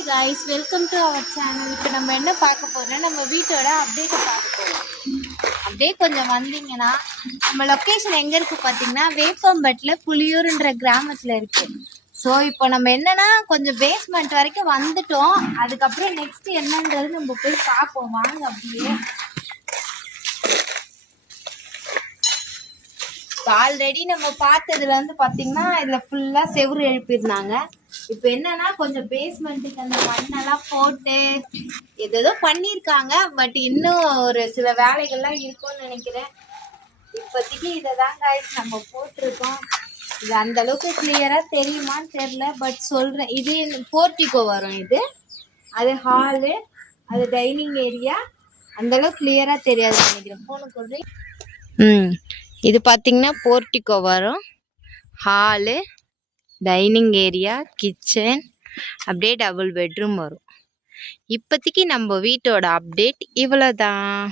Hi guys, welcome to our channel. இப்போ நம்ம என்ன பார்க்க போறோம்னா நம்ம வீட்டோட அப்டேட்டை பார்க்க போறோம். அப்படியே கொஞ்சம் வந்தீங்கன்னா நம்ம லொக்கேஷன் எங்கே இருக்குது பார்த்தீங்கன்னா வேப்பம்பட்டில் புளியூருன்ற கிராமத்தில் இருக்குது. ஸோ இப்போ நம்ம என்னன்னா கொஞ்சம் பேஸ்மெண்ட் வரைக்கும் வந்துட்டோம். அதுக்கப்புறம் நெக்ஸ்ட் என்னன்றது நம்ம போய் பார்ப்போம் வாங்க. அப்படியே ஆல்ரெடி நம்ம பார்த்ததுல வந்து பார்த்தீங்கன்னா இதில் ஃபுல்லாக செவுரு எழுப்பியிருந்தாங்க. இப்போ என்னன்னா கொஞ்சம் பேஸ்மெண்ட்டுக்கு அந்த மண்ணெல்லாம் போட்டு ஏதோ பண்ணியிருக்காங்க. பட் இன்னும் ஒரு சில வேலைகள்லாம் இருக்கும்னு நினைக்கிறேன். இப்போதைக்கு இதை தான் காய்ஸ் நம்ம போட்டிருக்கோம். இது அந்த அளவுக்கு கிளியராக தெரியுமான்னு தெரியல, பட் சொல்கிறேன். இது போர்ட்டிகோ வரும். இது அது ஹாலு, அது டைனிங் ஏரியா. அந்த அளவுக்கு கிளியராக தெரியாது நினைக்கிறேன். ஃபோனுக்கு ஒரு இது பார்த்தீங்கன்னா போர்ட்டிகோ வரும், ஹாலு, டைனிங் ஏரியா, கிச்சன், அப்படியே டபுள் பெட்ரூம் வரும். இப்போதைக்கு நம்ம வீட்டோட அப்டேட் இவ்வளோதான்.